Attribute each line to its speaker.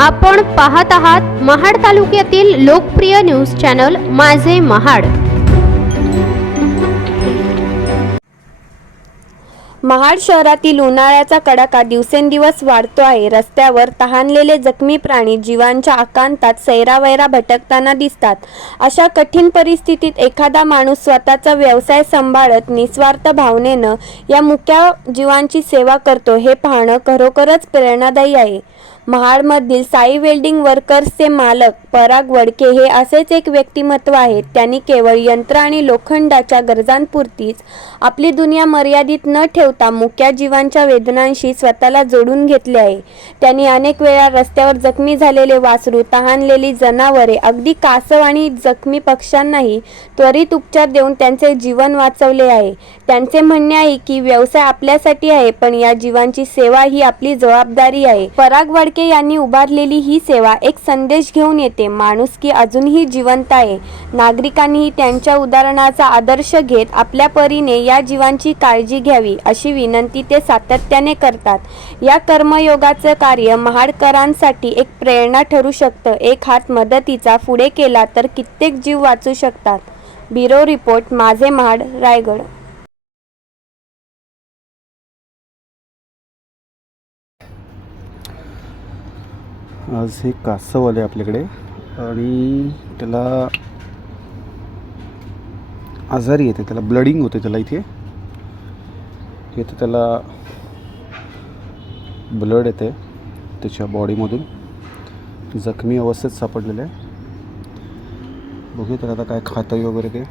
Speaker 1: आपण पाहत आहात महाड तालुक्यातील लोकप्रिय न्यूज चॅनल माझे महाड.
Speaker 2: महाड शहरातील उन्हाळ्याचा कडाका दिवसेंदिवस वाढतो आहे. रस्त्यावर तहानलेले जखमी प्राणी जीवांच्या आकांतात सैरावैरा भटकताना दिसतात. अशा कठीण परिस्थितीत एखादा माणूस स्वतःचा व्यवसाय सांभाळत निस्वार्थ भावनेनं या मुक्या जीवांची सेवा करतो हे पाहणं खरोखरच प्रेरणादायी आहे. महाडमधील साई वेल्डिंग वर्कर्सचे मालक पराग वडके हे असेच एक व्यक्तिमत्व आहे. त्यांनी केवळ यंत्र आणि लोखंडाच्या गरजांपुरतीच आपली दुनिया मर्यादित न ठेवता मुक्या जीवांच्या वेदनांशी स्वतःला जोडून घेतले आहे. त्यांनी अनेक वेळा रस्त्यावर जखमी झालेले वासरू तहानलेली जनावरे अगदी कासव आणि जखमी पक्ष्यांनाही त्वरित उपचार देऊन त्यांचे जीवन वाचवले आहे. त्यांचे म्हणणे आहे की व्यवसाय आपल्यासाठी आहे पण या जीवांची सेवा ही आपली जबाबदारी आहे. पराग वडके यांनी उभारलेली ही सेवा एक संदेश घेऊन येते. माणुसकी अजूनही जिवंत आहे. नागरिकांनीही त्यांच्या उदाहरणाचा आदर्श घेत आपल्या परीने या जीवांची काळजी घ्यावी अशी विनंती ते सातत्याने करतात. या कर्मयोगाचं कार्य महाडकरांसाठी एक प्रेरणा ठरू शकतं. एक हात मदतीचा पुढे केला तर कित्येक जीव वाचू शकतात. ब्युरो रिपोर्ट माझे महाड रायगड.
Speaker 3: आज हे कासव आले आपल्याकडे. आणि त्याला आजारी येते त्याला ब्लडिंग होते त्याला इथे. इथे त्याला ब्लड येते त्याच्या बॉडीमधून. जखमी अवस्थेत सापडलेलं आहे. बघूया त्याला आता काय खातं वगैरे ते.